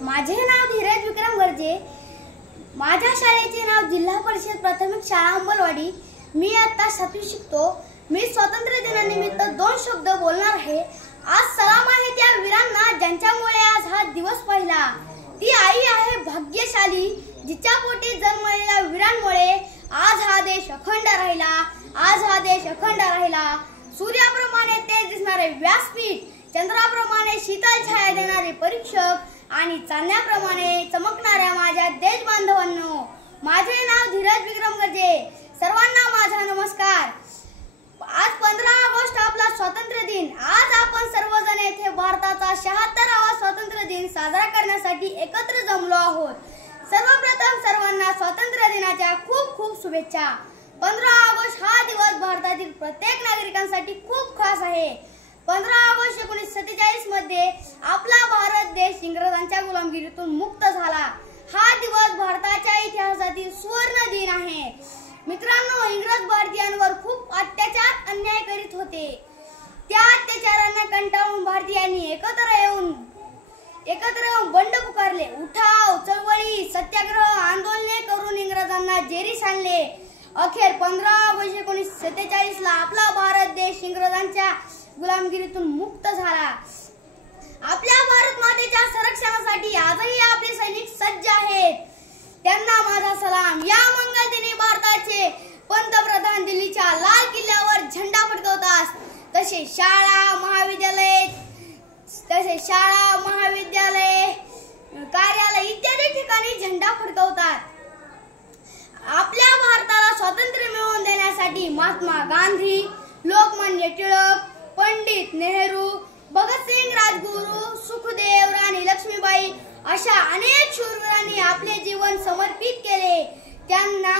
माझे नाव धीरज विक्रम गर्जे। माझ्या शाळेचे नाव जिल्हा परिषद प्राथमिक शाळा अंबलवाडी। मी आता 7वी शिकतो। मी स्वातंत्र्य दिनानिमित्त 2 शब्द बोलणार आहे। आज सलाम आहे त्या वीरांना ज्यांच्यामुळे आज हा दिवस पाहिला। ती आई आहे भाग्यशाली जिच्या पोटी जन्मलेल्या वीरांमुळे आज हा देश अखंड राहिला। आज हा देश अखंड राहिला। सूर्याप्रमाणे तेज दिसणारे व्यासपीठ, चंद्राप्रमाणे शीतल छाया देणारे परीक्षक आणि चांदण्याप्रमाणे चमकणाऱ्या माझ्या देश बांधवांनो, माझे नाव धीरज विक्रम गर्जे। सर्वांना माझा नमस्कार। आज 15 ऑगस्ट आपला स्वातंत्र्य दिन। आज आपण सर्वजण येथे भारताचा 76वा स्वातंत्र्य दिन साजरा करण्यासाठी एकत्र जमलो आहोत। सर्वप्रथम सर्वांना स्वातंत्र्य दिनाच्या खूप खूप शुभेच्छा। 15 ऑगस्ट हा दिवस भारतातील प्रत्येक नागरिकांसाठी खूप खास आहे। 15 ऑगस्ट 1947 मध्ये आपला भारत देश इंग्रजांच्या गुलामगिरीतून मुक्त झाला। हा दिवस भारताच्या इतिहासातील सुवर्ण दिन आहे। मित्रांनो, इंग्रज भारतीयांवर खूप अत्याचार अन्याय करीत होते। त्या अत्याचारांना कंटाळून भारतीयांनी एकत्र येऊन बंड पुकारले। उठाव, चळवळी, सत्याग्रह, आंदोलने करून इंग्रजांना जेरीस आणले। अखेर 15 ऑगस्ट 1947 ला आपला भारत देश इंग्रजांच्या गुलामगिरीतून मुक्त झाला। आपल्या भारत मातेच्या संरक्षणासाठी आजही आपले सैनिक सज्ज आहेत। त्यांना माझा सलाम। या मंगल दिनी भारताचे पंतप्रधान दिल्लीच्या लाल किल्ल्यावर झेंडा फडकवतात, तसे शाळा महाविद्यालय कार्यालय इत्यादी ठिकाणी झेंडा फडकवतात। आपल्या भारताला स्वातंत्र्य मिळवून देण्यासाठी महात्मा गांधी, लोकमान्य टिळक, पंडित नेहरू, भगतसिंग, राजगुरू, सुखदेव, राणी लक्ष्मीबाई अशा अनेक शूरवीरांनी आपले जीवन समर्पित केले। त्यांना